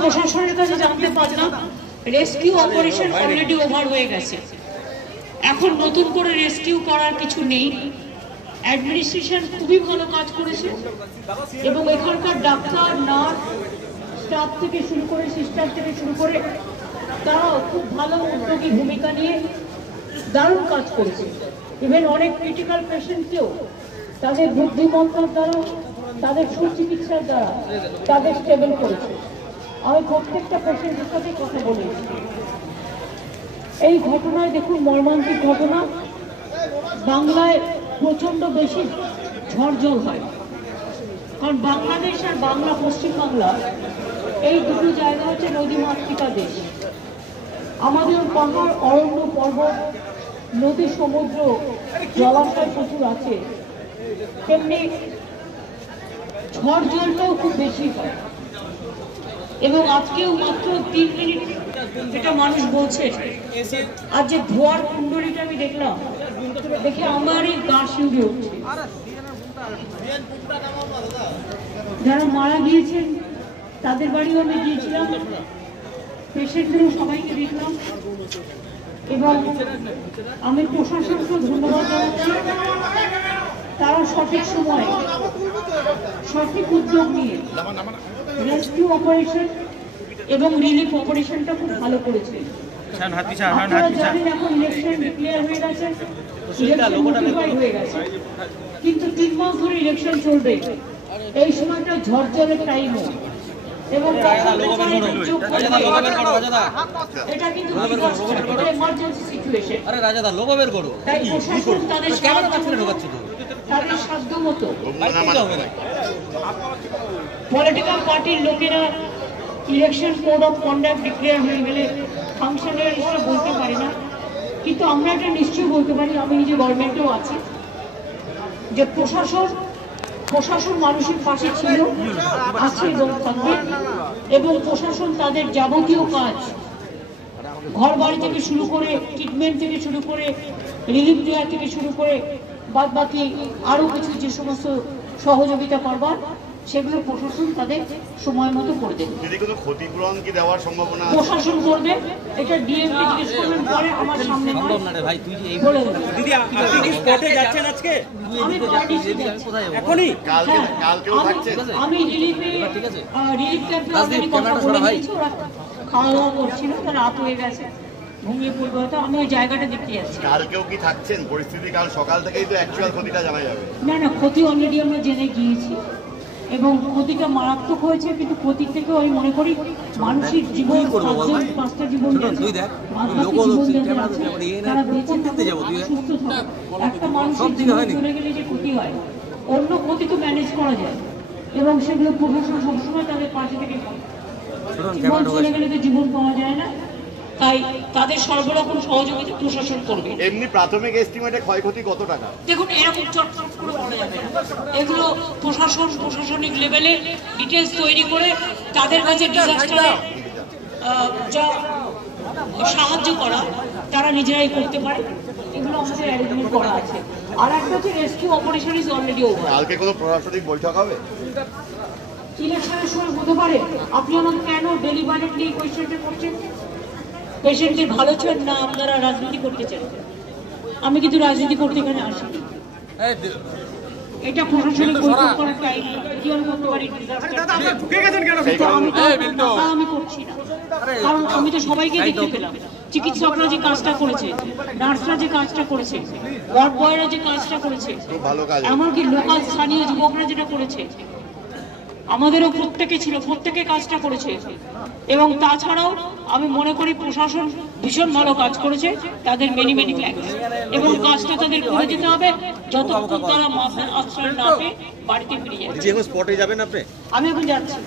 প্রশাসনের কাছে জানতে পারলাম রেস্কিউ অপারেশন অলরেডি ওভার হয়ে গেছে, এখন নতুন করে রেস্কিউ করার কিছু নেই। অ্যাডমিনিস্ট্রেশন খুবই ভালো কাজ করেছে এবং এখানকার ডাক্তার, নার্স, স্টাফ থেকে শুরু করে, সিস্টার থেকে শুরু করে তারাও খুব ভালো উদ্যোগী ভূমিকা নিয়ে দারুণ কাজ করেছে। ইভেন অনেক ক্রিটিক্যাল পেশেন্টকেও তাদের বুদ্ধিমত্তার দ্বারা, তাদের সুচিকিৎসার দ্বারা তাদের স্টেবল করেছে। আমি প্রত্যেকটা পেশেন্টের সাথে কথা বলেছি। এই ঘটনায় দেখুন, মর্মান্তিক ঘটনা, বাংলায় প্রচন্ড বেশি ঝড় জল হয়, কারণ বাংলাদেশ আর বাংলা, পশ্চিমবাংলা এই দুটো জায়গা হচ্ছে নদী মাতৃকা দেশ। আমাদের পাহাড়, অরণ্য, পর্বত, নদী, সমুদ্র, জলাশয় প্রচুর আছে, তেমনি ঝড় জলটাও খুব বেশি হয়। এবং আজকেও মাত্র 3 মিনিট এটা মানুষ বলছে, আর যে ধোয়ার কুণ্ডলিটা আমি দেখলাম, দেখে আমারই গা শিউরে উঠছে। যারা মারা গিয়েছেন তাদের বাড়িও আমি গিয়েছিলাম, পেশেন্টদেরও সবাইকে দেখলাম এবং আমি প্রশাসনকে ধন্যবাদ জানাচ্ছি। তারা সঠিক সময়ে সঠিক উদ্যোগ নিয়ে রেস্কিউ অপারেশন এবং রিলিফ অপারেশনটা খুব ভালো করেছে। আপনারা জানেন এখন ইলেকশন ডিক্লেয়ার হয়ে গেছে, হয়ে গেছে, কিন্তু 3 মাস ধরে ইলেকশন চলবে। এই সময়টা ঝড় জলের টাইম এবং এটা কিন্তু এমার্জেন্সি সিচুয়েশন। তাই প্রশাসন তাদের সাধ্য মতো, পলিটিক্যাল পার্টির লোকেরা election code of conduct declare হয়ে গেলে ফাংশনারি হিসেবে বলতে পারি না, কিন্তু আমরা এটা নিশ্চয়ই বলতে পারি, আমি নিজে গভর্নমেন্টেও আছি, যে প্রশাসন মানুষের পাশে ছিল, আছে এবং থাকবে। এবং প্রশাসন তাদের যাবতীয় কাজ, ঘর বাড়ি থেকে শুরু করে, ট্রিটমেন্ট থেকে শুরু করে, রিলিফ দেওয়া থেকে শুরু করে, বাদ বাকি আরো কিছু যে সমস্ত সহযোগিতা করবার, সেগুলো প্রশাসন তাদের সময় মতো করে দেবে। যদি কোনো ক্ষতিপূরণ কি দেওয়ার সম্ভাবনা প্রশাসন করবে, এটা ডিএম কে জিজ্ঞেস করবেন পরে, আমার সামনে নয়। ভাই তুই এই বলে দেব। দিদি আপনি কি স্পটে যাচ্ছেন আজকে? আমি এখনই কালকেও থাকছেন? আমি রিলিফ ক্যাম্পে অলরেডি কথা বলে নিয়েছি, ওরা খাওয়া দাওয়া করছিল, তো রাত হয়ে গেছে, ঘুমিয়ে পড়বে হয়তো। আমি ওই জায়গাটা দেখতে যাচ্ছি। কালকেও কি থাকছেন? পরিস্থিতি কাল সকাল থেকেই তো অ্যাকচুয়াল ক্ষতিটা জানা যাবে। না না, ক্ষতি অলরেডি আমরা জেনে গিয়েছি এবং ক্ষতিটা মারাত্মক হয়েছে, কিন্তু ক্ষতির থেকেও আমি মনে করি মানুষের জীবন, 5টা জীবন গেছে, তারা বেঁচে থাকবে, সুস্থ থাকবে। একটা মানুষের জীবন চলে গেলে যে ক্ষতি হয়, অন্য ক্ষতি তো ম্যানেজ করা যায় এবং সেগুলো প্রশাসন সবসময় তাদের পাশে থেকে জীবন চলে গেলে তো জীবন পাওয়া যায় না, তাই তাদের সর্বরকম সহযোগিতা প্রশাসন করবে। এমনি প্রাথমিক এস্টিমেটে ক্ষয়ক্ষতি কত টাকা? দেখুন, এরকম চটচট করে বলা যাবে না, এগুলো প্রশাসনিক লেভেলে ডিটেলস তৈরি করে তাদের কাছে ডিজাস্টারে যা সাহায্য করা তারা নিজেরাই করতে পারে, এগুলো আমাদের অ্যারেঞ্জমেন্ট করা আছে। আর একটা হচ্ছে rescue operation is already over. কালকে কোনো প্রশাসনিক বৈঠক হবে? ইলেকশনের সময় হতে পারে। আপনি আমাকে কেন ডেলিভারেটলি এই কোয়েশ্চেনটা করছেন? পেশেন্টের ভালো চান না আপনারা রাজনীতি করতে চান? আমি কিন্তু রাজনীতি করতে এখানে আসি, এটা প্রশাসনিক বৈঠক করার টাইম কি আমি করতে পারি? আমি করছি না, কারণ আমি তো সবাইকে দেখতে পেলাম। চিকিৎসকরা যে কাজটা করেছে, নার্সরা যে কাজটা করেছে, ওয়ার্ড বয়রা যে কাজটা করেছে, এমনকি লোকাল স্থানীয় যুবকরা যেটা করেছে, আমাদেরও প্রত্যেকে ছিল, প্রত্যেকে কাজটা করেছে। এবং তাছাড়াও আমি মনে করি প্রশাসন ভীষণ ভালো কাজ করেছে, তাদের মেনি থ্যাঙ্কস। এবং কাজটা তাদের করে যেতে হবে যতক্ষণ তারা মাথার আশ্রয় না পেয়ে বাড়িতে ফিরে যাবে। স্পটে যাবেন আপনি? আমি এখন যাচ্ছি।